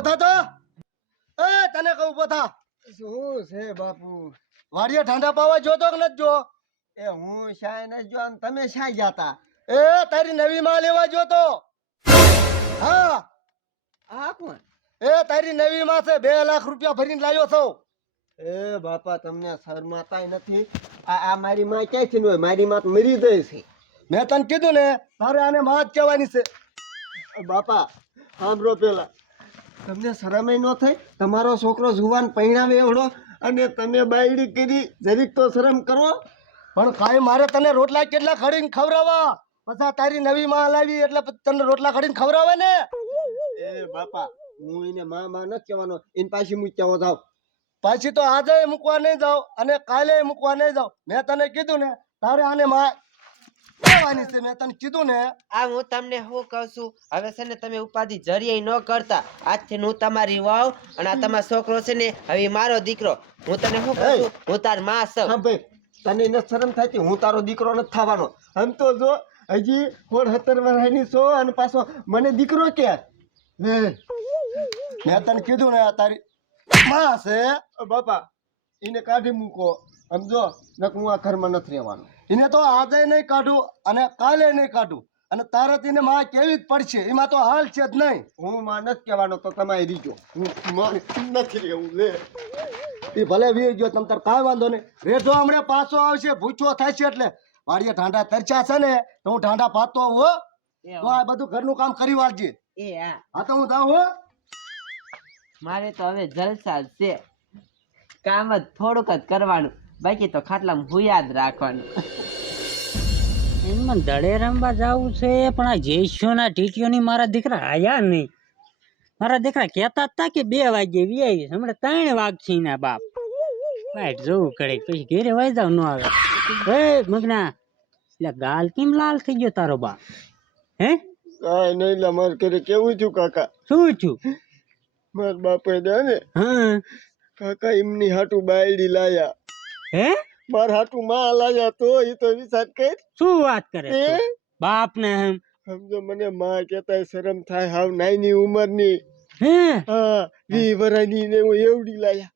ઊભો થા તો? એ તને કહું ઊભો થા. શું છે બાપુ? વાડીએ ઠાંડા પાવા જોતો કે નથી જો એ હું શાય ન જો અને તમે શાય જાતા એ તારી નવી માં લેવા જોતો. હા. આ કોણ? એ તારી નવી માં છે બે લાખ રૂપિયા ભરીને લાવ્યો છો. એ બાપા તમને શરમાતા નથી. આ આ મારી માં ક્યાંથી હોય? મારી માં મરી ગઈ છે. મેં તને કીધું ને તારે આને માં જ કહેવાની છે. બાપા સાંભળો પેલા. તમને શરમે ન થઈ તમારો છોકરો જુવાન પરિણામે એવડો અને તમે બાયડી કરી જરીક તો શરમ કરો. પણ કાંઈ મારે તને રોટલા કેટલા ખડીને ખવડાવવા? પછી તારી નવી માં લાવી એટલે તને રોટલા ખડીને ખવડાવે ને? એ બાપા હું એને માં માં ન કહેવાનો એની પાછી હું કહેવા જાવ પાછી તો આજે મૂકવા નહીં જાવ અને કાલે મૂકવા નહીં જાવ મેં તને કીધું ને તારે આને માં કહેવાની છે મેં તને કીધું ને આ હું તમને શું કહું છું? હવે છે ને તમે ઉપાધિ જરીએ ન કરતા. આજથી હું તમારી વાવ અને આ તમારો છોકરો છે ને હવે મારો દીકરો. હું તને શું કહું છું? હું તારમાં છું. હા ભાઈ તને એને શરમ થાય હું તારો દીકરો નથી થવાનો. આમ તો જો હજી સોળ સત્તર વર્ષની છો અને પાછો મને દીકરો કે? મેં તને કીધું ને આ તારી માં છે. બાપા એને કાઢી મૂકો. સમજો નક હું આ ઘરમાં નથી રહેવાનો. એને તો આજે નહીં કાઢું અને કાલે નહીં કાઢું. અને તારે તેને માં કેવી જ પડશે એમાં તો હાલ છે જ નહીં. હું માં નથી કહેવાનો તો તમે રીજો. હું માં નથી રહેવું લે. એ ભલે વી ગયો તમ તાર કાંઈ વાંધો નહીં. રેઠો હમણાં પાછો આવશે ભૂચો થાય છે એટલે. વાડીએ ઠાંડા તરચા છે ને તો હું ઠાંડા પાતો આવું હો. તો આ બધું ઘરનું કામ કરી વાળજે. એ હા. હા તો હું જાઉં હો. મારે તો હવે જલસા છે. કામ જ થોડુંક જ કરવાનું. બાકી તો ખાટલામાં હું યાદ રાખવાનું. એમાં દડે રમવા જવું છે પણ આ જયશ્યોના ટીટીઓની મારા દીકરા આયા નહીં. મારા દીકરા કહેતા હતા કે બે વાગે વ્યાવીશ હમણાં ત્રણ વાગશી ના બાપ. વાઈટ જોવું કરે પછી ઘેરે વાઈ જાવ ન આવે. હે મગના એટલે ગાલ કેમ લાલ થઈ ગયો તારો બાપ? હે? કાંઈ નહીં એટલે મારે ઘરે કેવું છું કાકા? શું છું મારા બાપે દે ને હા. કાકા એમની હાટું બાયડી લાયા. હે? મારા હાટું માં લાયા તો એ તો વિચાર કર. શું વાત કરે બાપ ને એમ. સમજો મને માં કેતા શરમ થાય હાવ નાની ઉંમરની. હે? હા વી વરાની ને હું એવડી લાયા.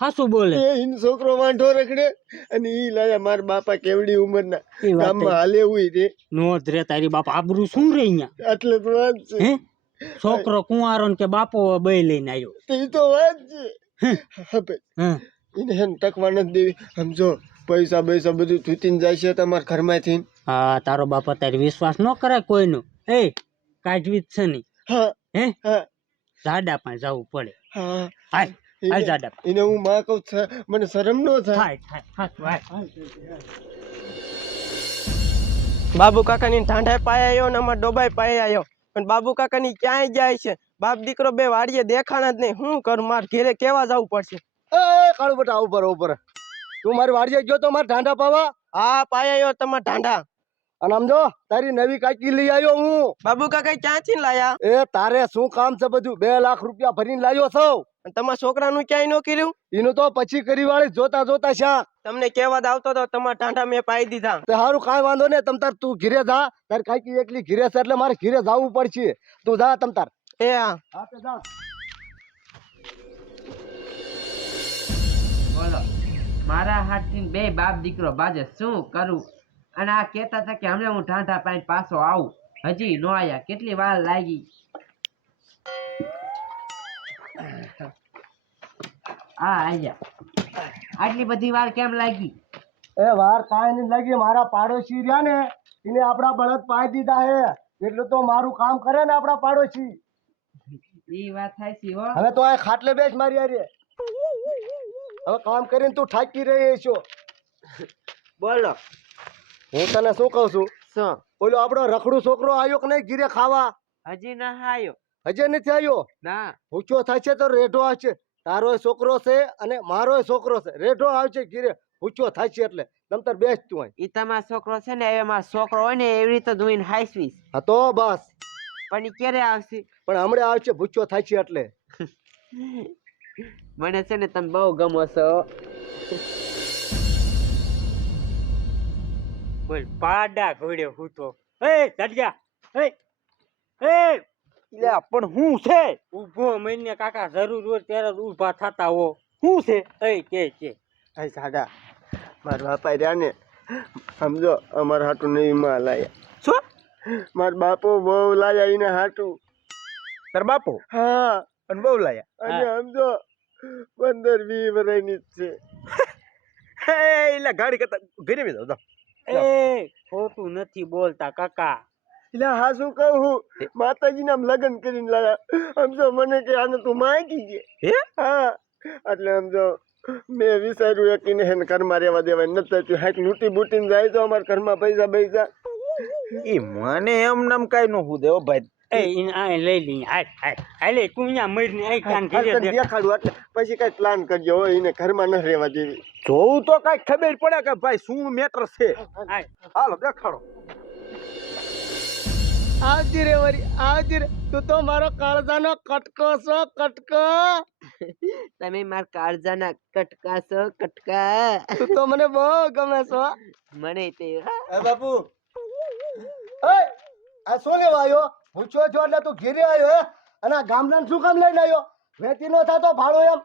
હાસું બોલે. એ ઇન છોકરો વાંઢો રખડે અને ઈ લાયા મારા બાપા કેવડી ઉંમર ના ગામમાં હાલે હોય રે. નો રે તારી બાપ આબરૂ શું રે અહીંયા? એટલે તો વાત છે. હે? છોકરો કુંવારો ને કે બાપો બે લઈને આવ્યો તો ઈ તો વાત છે. હવે હા એને હેન ટકવા નથી દેવી. સમજો પૈસા પૈસા બધું થૂતીને જાય છે તમારા ઘરમાંથી? હા તારો બાપ અત્યારે વિશ્વાસ ન કરે કોઈનો. એ કાઢવી છે નહીં હા હે? જાડા પણ જવું પડે. હા. હાય જાડા એને હું માં કહું છે મને શરમ ન થાય. હાય હાય હાય બાબુ કાકાની ઠાંઠા પાય આવ્યો ને અમાર ડોબાઈ પાય આવ્યો પણ બાબુ કાકાની ક્યાંય જાય છે? બાપ દીકરો બે વાડીએ દેખાણા જ નહીં. હું કરું? માર ઘેરે કેવા જવું પડશે? એ કાળુ બટા ઉપર ઉપર. તું મારી વાડીએ ગયો તો મારે ઠાંડા પાવા? હા પાય આવ્યો તમાર ઢાંઢા. અને સમજો તારી નવી કાકી લઈ આવ્યો હું. બાબુ કાકા ક્યાંથી લાયા? એ તારે શું કામ છે બધું? બે લાખ રૂપિયા ભરીને લાવ્યો છો. અને તમારા છોકરાનું ક્યાંય ન કર્યું? એનું તો પછી કરી વાળી જોતા જોતા શાક. તમને કેવા આવતો તો તમારા ઢાંઢા મેં પાઈ દીધા. સારું કાંઈ વાંધો નહીં તમ તાર તું ઘીરે જા. તાર કાકી એકલી ઘીરે છે એટલે મારે ઘીરે જવું પડશે. તું જા તમ તાર. એ હા. હા તે જા. બોલો મારા હાથથી બે બાપ દીકરો બાજે શું કરું? અને આ કહેતા હતા કે હમણાં હું ઠાંઠા પાઈને પાછો આવું. હજી નો આયા. કેટલી વાર લાગી? આ આયા. આટલી બધી વાર કેમ લાગી? એ વાર કાંઈ નહીં લાગી. મારા પાડોશી રહ્યા ને એને આપણા બળદ પાઈ દીધા હે. એટલું તો મારું કામ કરે ને આપણા પાડોશી. એ વાત થાય છે હવે તો આ ખાટલે બેસ મારી હારે. હવે કામ કરીને તું થાકી રહી છો બોલ. હું તને શું કહું છું? શું? ઓલો આપણો રખડું છોકરો આવ્યો કે નહીં ઘીરે ખાવા? હજી ના આયો હજે નથી આવ્યો? ના. ઊંચો છે તો રેઢો આવશે. તારો છોકરો છે અને મારો છોકરો છે. રેઢો આવશે ઘીરે. ઊંચો છે એટલે. તમતર બેસતું તું અહીં. ઈ તમારો છોકરો છે ને એ મારો છોકરો હોય ને એવી રીતે જોઈને હાઈસવીશ. હા તો બસ. પણ ઈ ક્યારે આવશે? પણ હમણાં આવશે ભૂચો થાય છે એટલે. મને છે ને તમે બહુ ગમો છો. બોલ પાડા ઘોડે હૂતો એ ચડ્યા એ એ. એટલે પણ હું છે? ઊભો મહિને કાકા જરૂર હોય ત્યારે જ ઊભા થતા હો. હું છે? એ કે કે. એ સાડા મારા બાપા રહ્યા ને સમજો અમારા હાટું નહીં માં લાયા. શું? મારા બાપો બહુ લાયા એને હાટું. તાર બાપો? હા. અને બહુ લાયા અને સમજો પંદર વી વર્ષની જ છે એટલે ગાડી કરતા ઘરે બી જાવ એ ખોટું નથી બોલતા કાકા એટલે હા શું કહું હું માતાજી નામ લગ્ન કરીને લાયા સમજો મને કે આને તું માંગી છે હે હા એટલે સમજો મેં વિચાર્યું એક એને હેન ઘરમાં રહેવા દેવાય નથી થતું હાઈક લૂંટી બૂટીને જાય તો અમારા ઘરમાં પૈસા પૈસા એ મને એમ નામ કઈ ન હું દેવો ભાઈ એ ઈને આ લઈ લઈ હાલ હાલ હાલે તું અહીંયા મરીને આઈ કાન ઘરે હાલ દેખાડું એટલે પછી કઈ પ્લાન કરજો હોય એને ઘરમાં ન રહેવા દેવી. જોવું તો કઈ ખબર પડે કે ભાઈ શું મેટર છે. હાલો દેખાડો. આવજી રે વરી આવજી રે. તું તો મારો કાળજાનો કટકો છો કટકો. તમે માર કાળજાના કટકા છો કટકા. તું તો મને બહુ ગમે છો. મને તે એ બાપુ. એ આ શું લેવા આવ્યો? પૂછ્યો છો એટલે તું ઘીરે આવ્યો હે? અને આ ગામડાને શું કામ લઈને આવ્યો? વેતી નો થતો ભાડો એમ.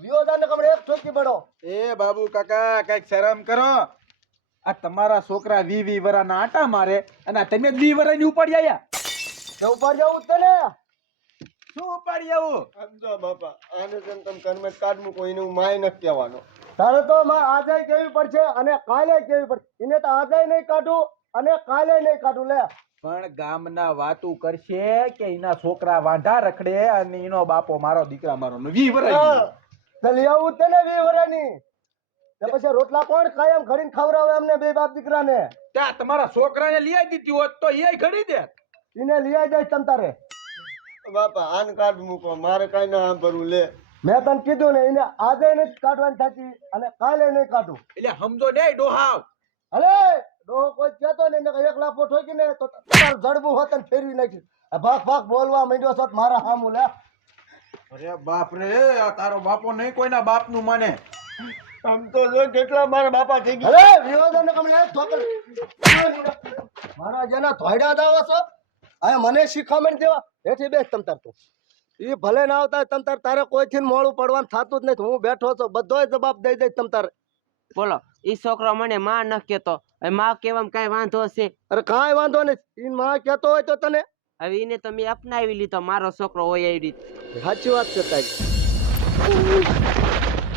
વિયોદાને કમળે એક ઠોકી પડો. એ બાબુ કાકા કંઈક શરમ કરો. આ તમારા છોકરા વી વી વરાના આટા મારે અને આ તમે વી વરાની ઉપાડી આયા. તો ઉપાડી જવું જ તને. શું ઉપાડી આવું? સમજો બાપા આને જેમ તમે કર્મે કાઢ મૂકો એને હું માય નથી કહેવાનો. તારે તો માં આજે કેવી પડશે અને કાલે કેવી પડશે? એને તો આજે નહીં કાઢું અને કાલે નહીં કાઢું લે. પણ ગામના વાતું કરશે કે એના છોકરા વાંઢા રખડે અને એનો બાપો મારો દીકરા મારો વી વરાય હા. આવું તને વી વરાની પછી રોટલા કોણ કાયમ ઘડીને ખવડાવે અમને બે બાપ દીકરાને? ત્યાં તમારા છોકરાને લઈ આવી દીધી હોત તો એ ઘડી દે એને લઈ આવી જાય તમ તારે. બાપા આન કાર્ડ મૂકો મારે કઈ ના ભરવું લે. મેં તને કીધું ને એને આજે નહીં કાઢવાની થતી અને કાલે નહીં કાઢું. એટલે સમજો ને ડોહાવ. અરે ડોહો કોઈ કહેતો ને એને એક લાફો ઠોકીને તો તાર જડબું હોત ને ફેરવી નાખી આ ભાગ ભાગ બોલવા માંડ્યો છો મારા હામું લે. અરે બાપ રે આ તારો બાપો નહીં કોઈના બાપનું માને. આમ તો જો કેટલા મારા બાપા થઈ ગયા. અરે વિરોધન કમલે ઠોકર મારા જેના ધોયડા દાવો છો આ મને શીખામણ દેવા. હેઠી બેસ તમ તાર તું. એ ભલે ના આવતા તમ તાર તારે કોઈથી મોડું પડવાનું થતું જ નથી. હું બેઠો છું બધોય જવાબ દઈ દઈ તમ તારે બોલો. ઈ છોકરો મને માં ન કેતો માં કેવામાં કઈ વાંધો હશે? અરે કઈ વાંધો નહીં. ઈ માં કહેતો હોય તો તને? હવે એને તો મેં અપનાવી લીધો. મારો છોકરો હોય એ રીત. સાચી વાત છે તારી.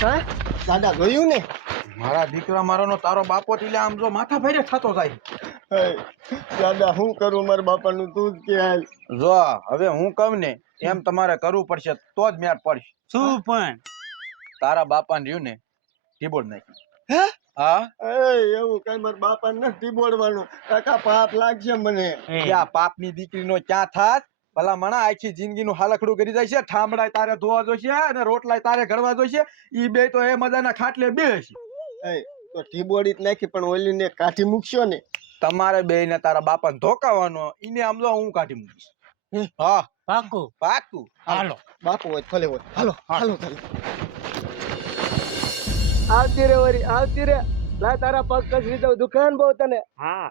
હા? દાદા જોયું ને? મારા દીકરા મારાનો તારો બાપો એટલે આમ જો માથા ફેરે થતો જાય. દાદા હું કરું મારા બાપાનું? તું જ કે જો હવે હું કહું ને એમ તમારે કરવું પડશે તો જ મેળ પડશે. શું પણ? તારા બાપાને રહ્યું ને કીબોર્ડ નાખ્યું હે? હા? એ એવું કઈ મારા બાપા નથી બોલવાનું. કાકા પાપ લાગશે મને. આ પાપની દીકરીનો ક્યાં થાત? ભલા મણા આખી જિંદગીનું હાલખડું કરી જાય છે ઠામડાય તારે ધોવા જોઈશે અને રોટલાય તારે ઘડવા જોઈશે ઈ બે તો એ મજાના ખાટલે બે છે તો ટીબોડી જ નાખી પણ ઓલીને કાઢી મૂકશો ને? તમારે બે ને તારા બાપાને ધોકાવાનો ઈને આમ જો હું કાઢી મૂકીશ. હા? પાકું? પાકું. હાલો. બાપુ હોય ભલે હોય. હાલો હાલો ચાલો આવતી રે વરી આવતી રે. લા તારા પગ કસરી દઉં દુકાન બહુ તને? હા.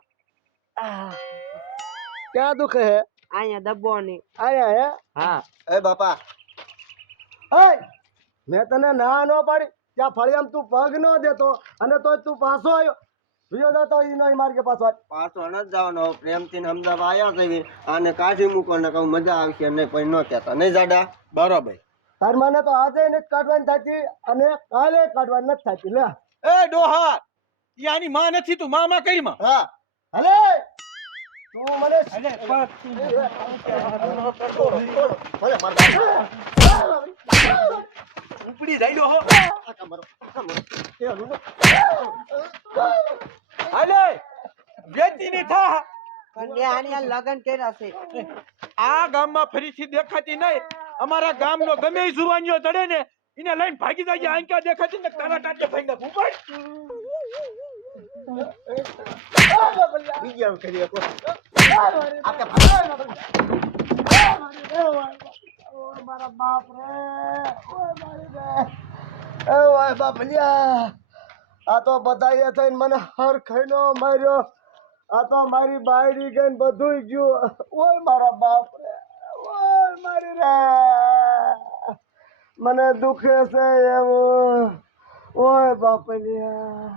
ક્યાં દુખે હે? અહીંયા દબો ને આયા હે? હા. એ બાપા. હે મેં તને ના ન પાડી. ત્યાં ફળિયામ તું પગ ન દેતો અને તો તું પાછો આવ્યો. બીજો તો ઈ નો માર્ગે પાછો આય. પાછો ન જવાનો. પ્રેમથી અમદાવાદ આવ્યો છે અને કાઢી મૂકો ને કહું મજા આવશે નહીં પણ ન કહેતા. નહીં જાડા? બરોબર. તાર મને તો આજે નથી કાઢવાની થતી અને કાલે કાઢવાની નથી થતી લે એ ડોહા યાની આની માં નથી તું મામા કરી માં હા હલે તું મને અલે તું ભલે મારા ઉપડી જાય ડોહો મારો મારો એ હલું. હાલે ની થા પણ આની આ લગ્ન કર્યા છે આ ગામમાં ફરીથી દેખાતી નહીં અમારા ગામનો ગમે ઈ જુવાનીઓ ચડે ને, એને લઈને ભાગી જાય આંક્યા દેખાતી ને, તારા ટાટે ભાઈ બીજી આમ કરી શકો મારા બાપ એ આ તો બધાએ થઈને મને હર માર્યો આ તો મારી બાયડી ગઈ ને બધું ગયું ઓય મારા બાપ રે. મારી રે મને દુખે છે એવું. ઓય બાપલિયા